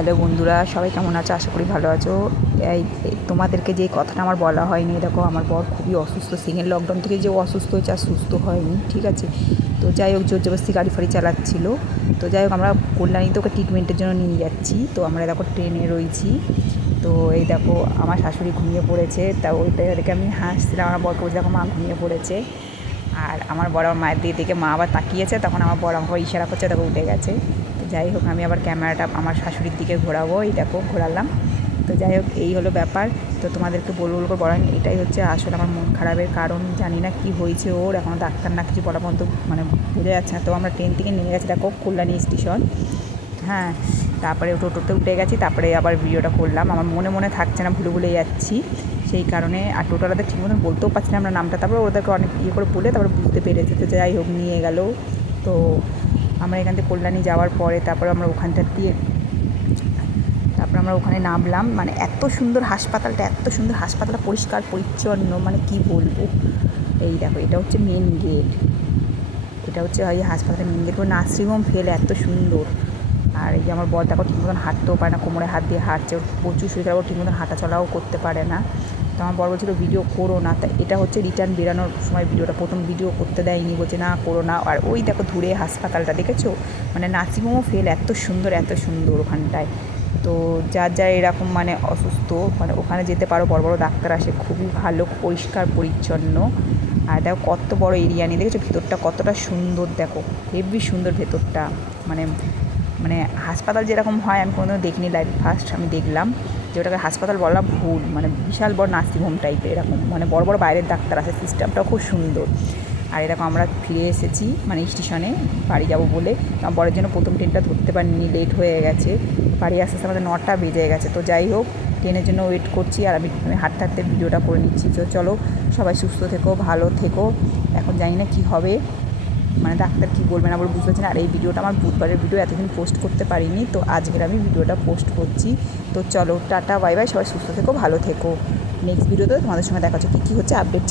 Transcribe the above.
Hello বন্ধুরা, সবাই কেমন আছো? আশা করি ভালো আছো। তোমাদেরকে যে কথাটা আমার বলা হয়নি, দেখো আমার বর খুবই অসুস্থ। সেকেন্ড লকডাউন থেকে যে অসুস্থ হয়েছে আর সুস্থ হয়নি, ঠিক আছে। তো যাই হোক, জোর জবরদস্তি গাড়ি ফাড়ি চালাচ্ছিল। তো যাই হোক, আমরা কল্যাণীতে ওকে ট্রিটমেন্টের জন্য নিয়ে যাচ্ছি। তো আমরা দেখো ট্রেনে রয়েছি। তো এই দেখো আমার শাশুড়ি ঘুমিয়ে পড়েছে। তা ওইটা দেখে আমি হাসছিলাম, আমার বরকে বলছি দেখো মা ঘুমিয়ে পড়েছে। আর আমার বর আমার মায়ের দিকে দেখে মা আবার তাকিয়েছে, তখন আমার বর আমাকে ইশারা করছে, দেখো উঠে গেছে। তো যাই হোক, আমি আবার ক্যামেরাটা আমার শাশুড়ির দিকে ঘোরাবো, এই দেখো ঘোরালাম। তো যাই হোক, এই হলো ব্যাপার। তো তোমাদেরকে বলবো বলেন, এটাই হচ্ছে আসলে আমার মন খারাপের কারণ। জানি না কি হয়েছে ওর, এখনও ডাক্তার না কিছু বলা পর্যন্ত মানে বোঝা যাচ্ছে না। তো আমরা ট্রেন থেকে নেমে গেছি, দেখো কল্যাণী স্টেশন। হ্যাঁ, তারপরে টোটোতে উঠে গেছি, তারপরে আবার ভিডিওটা করলাম। আমার মনে মনে থাকছে না, ভুলে ভুলে যাচ্ছি সেই কারণে। আর টোটোটাতে ঠিক মতন বলতেও পারছি না আমরা নামটা, তারপরে ওদেরকে অনেক করে বলে তারপরে বুঝতে পেরেছে। তো যাই হোক, নিয়ে গেল। তো আমরা এখান থেকে কল্যাণী যাওয়ার পরে তারপরে আমরা ওখানটা দিয়ে তারপর আমরা ওখানে নামলাম। মানে এত সুন্দর হাসপাতালটা, এত সুন্দর হাসপাতালটা, পরিষ্কার পরিচ্ছন্ন, মানে কি বলবো। এই দেখো, এটা হচ্ছে মেন গেট। এটা হচ্ছে এই হাসপাতালের মেন গেট। নার্সিংহোম ফেলে এত সুন্দর। আর এই যে আমার বর দেখো ঠিক মতন হাঁটতেও পারে না, কোমরে হাত দিয়ে হাঁটছে, ওর প্রচুর শরীর খারাপ, ঠিক মতন হাঁটা চলাও করতে পারে না। তো আমার বর বলছিল ভিডিও করো না। তা এটা হচ্ছে রিটার্ন বেরানোর সময় ভিডিওটা, প্রথম ভিডিও করতে দেয়নি, বলছে না করো না। আর ওই দেখো দূরে হাসপাতালটা দেখেছো, মানে নার্সিংহোমও ফেল, এত সুন্দর এত সুন্দর ওখানটায়। তো যার যার এরকম মানে অসুস্থ, মানে ওখানে যেতে পারো, বড় বড় ডাক্তার আসে, খুবই ভালো, পরিষ্কার পরিচ্ছন্ন। আর দেখো কত বড় এরিয়া নিয়ে, দেখেছো ভিতরটা কতটা সুন্দর, দেখো হেভি সুন্দর ভেতরটা। মানে মানে হাসপাতাল যেরকম হয় আমি কোনোদিনও দেখিনি, লাইফ ফার্স্ট আমি দেখলাম যে ওটাকে হাসপাতাল বলা ভুল, মানে বিশাল বড় নার্সিংহোম টাইপের এরকম, মানে বড় বড় বাইরের ডাক্তার আছে, সিস্টেমটাও খুব সুন্দর। আর এরকম আমরা ফিরে এসেছি মানে স্টেশনে বাড়ি যাব বলে। আমার বরের জন্য প্রথম ট্রেনটা ধরতে পারিনি, লেট হয়ে গেছে, বাড়ি আস্তে আস্তে আমাদের 9টা বেজে গেছে। তো যাই হোক, ট্রেনের জন্য ওয়েট করছি, আর আমি হাঁটতে হাঁটতে ভিডিওটা করে নিচ্ছি। তো চলো, সবাই সুস্থ থেকো, ভালো থেকো। এখন জানি না কী হবে, মানে ডাক্তার কী বলবে না বলে বুঝতে পারছি না। আর এই ভিডিওটা আমার বুধবারের ভিডিও, এতদিন পোস্ট করতে পারিনি, তো আজকের আমি ভিডিওটা পোস্ট করছি। তো চলো, টাটা বাই বাই, সবাই সুস্থ থেকো, ভালো থেকো। নেক্সট ভিডিওতে তোমাদের সঙ্গে দেখা হচ্ছে, কী কী হচ্ছে আপডেট।